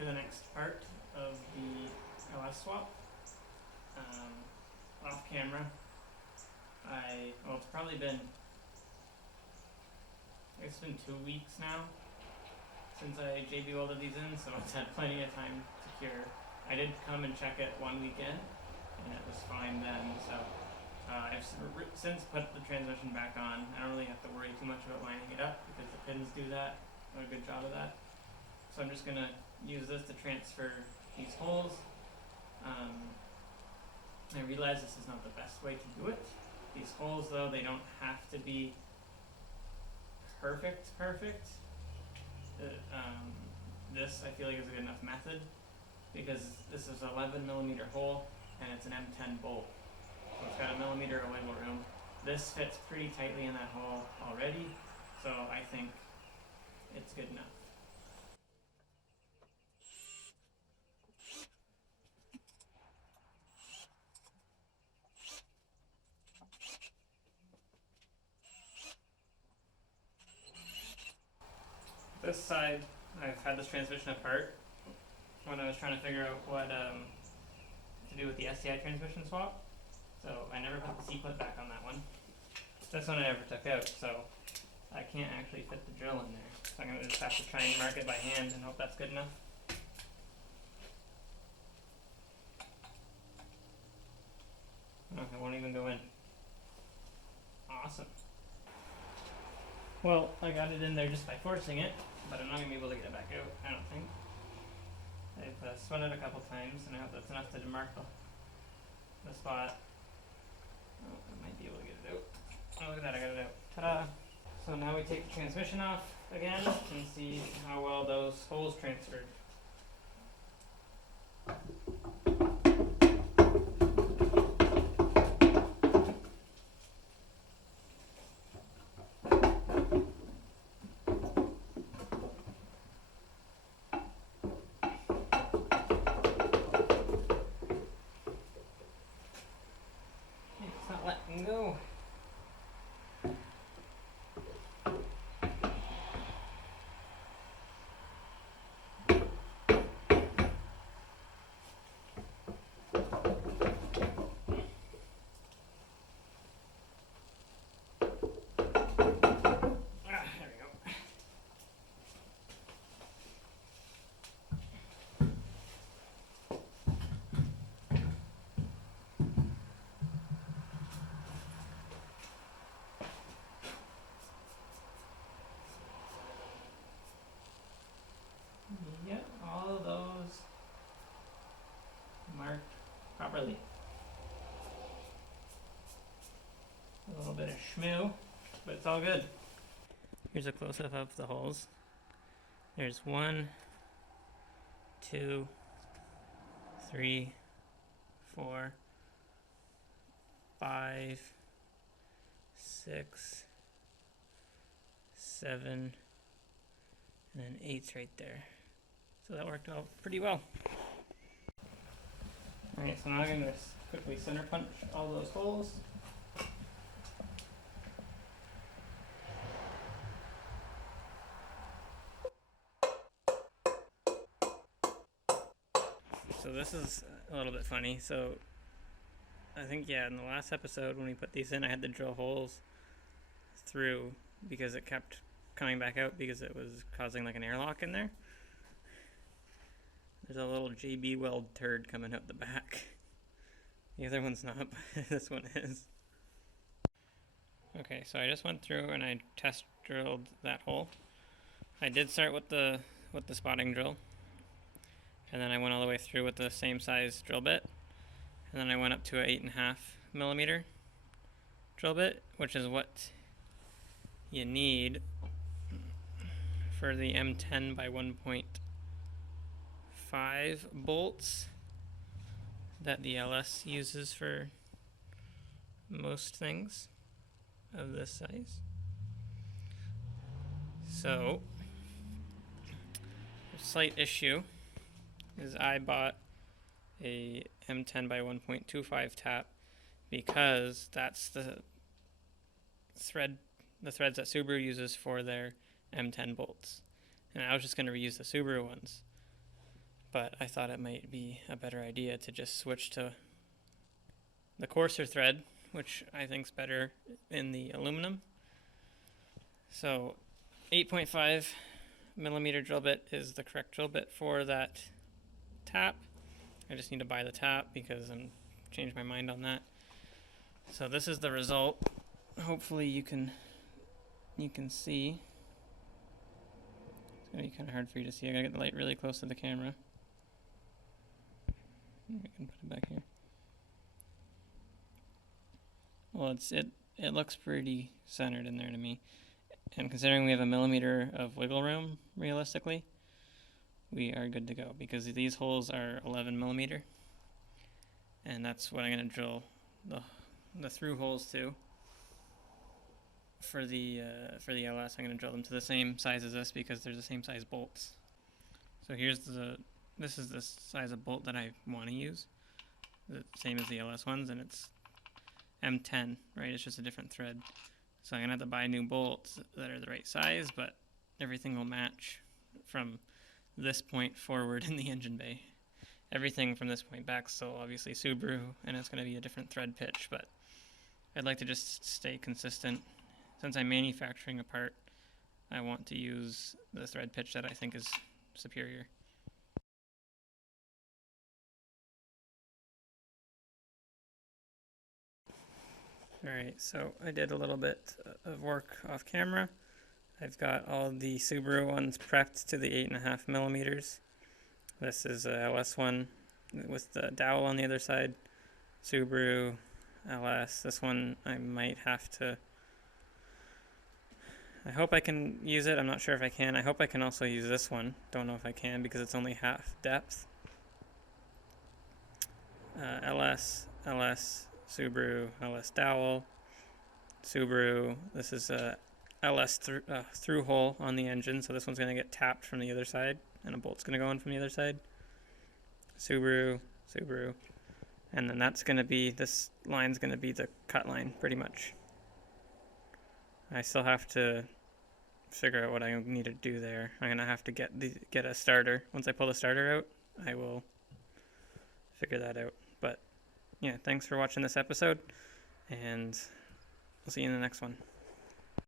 to the next part of the LS swap. Off camera, it's been 2 weeks now since I JB welded these in, so it's had plenty of time to cure. I did come and check it one weekend, and it was fine then, so I've since put the transmission back on. I don't really have to worry too much about lining it up because the pins do that, a good job of that. So I'm just going to use this to transfer these holes. I realize this is not the best way to do it. These holes, though, they don't have to be perfect. This, I feel like, is a good enough method because this is an 11mm hole and it's an M10 bolt. So it's got a millimeter of wiggle room. This fits pretty tightly in that hole already, so I think it's good enough. This side, I've had this transmission apart when I was trying to figure out what to do with the SCI transmission swap. So I never put the C-clip back on that one. This one I never took out, so I can't actually fit the drill in there. So I'm going to just have to try and mark it by hand and hope that's good enough. Oh, it won't even go in. Awesome. Well, I got it in there just by forcing it, but I'm not going to be able to get it back out, I don't think. I've spun it a couple times, and I hope that's enough to mark the spot. Oh, I might be able to get it out. Oh, look at that, I got it out. Ta-da! So now we take the transmission off again and see how well those holes transferred. It's not letting go. Yep, all of those marked properly. A little bit of schmoo, but it's all good. Here's a close-up of the holes. There's 1, 2, 3, 4, 5, 6, 7, and then 8's right there. So that worked out pretty well. Alright, so now I'm going to quickly center punch all those holes. So this is a little bit funny. So I think, yeah, in the last episode when we put these in, I had to drill holes through because it kept coming back out because it was causing like an airlock in there. There's a little JB weld turd coming out the back. The other one's not, but this one is. Okay, so I just went through and I test drilled that hole. I did start with the spotting drill, and then I went all the way through with the same size drill bit, and then I went up to a 8.5mm drill bit, which is what you need for the M10 by 1.5 bolts that the LS uses for most things of this size. So, a slight issue is I bought a M10 by 1.25 tap because that's the threads that Subaru uses for their M10 bolts. And I was just going to reuse the Subaru ones. but I thought it might be a better idea to just switch to the coarser thread, which I think is better in the aluminum. So 8.5 millimeter drill bit is the correct drill bit for that tap. I just need to buy the tap because I'm changed my mind on that. So this is the result. Hopefully you can see. It's gonna be kind of hard for you to see. I gotta get the light really close to the camera. I can put it back here. Well, it looks pretty centered in there to me. And considering we have a millimeter of wiggle room, realistically, we are good to go because these holes are 11 millimeter. And that's what I'm going to drill the through holes to. For the LS, I'm going to drill them to the same size as this because they're the same size bolts. So this is the size of bolt that I want to use. The same as the LS ones, and it's M10, right? It's just a different thread. So I'm going to have to buy new bolts that are the right size, but everything will match from this point forward in the engine bay. Everything from this point back, so obviously Subaru, and it's going to be a different thread pitch, but I'd like to just stay consistent. Since I'm manufacturing a part, I want to use the thread pitch that I think is superior. Alright, so I did a little bit of work off camera. I've got all the Subaru ones prepped to the 8.5 millimeters. This is a LS one with the dowel on the other side. Subaru, LS. This one I might have to... I hope I can use it. I'm not sure if I can. I hope I can also use this one. Don't know if I can because it's only half depth. LS, Subaru, LS dowel, Subaru. This is a LS through hole on the engine, so this one's going to get tapped from the other side, and a bolt's going to go in from the other side. Subaru, and then that's going to be, this line's going to be the cut line, pretty much. I still have to figure out what I need to do there. I'm going to have to get a starter. Once I pull the starter out, I will figure that out. But yeah, thanks for watching this episode, and we'll see you in the next one.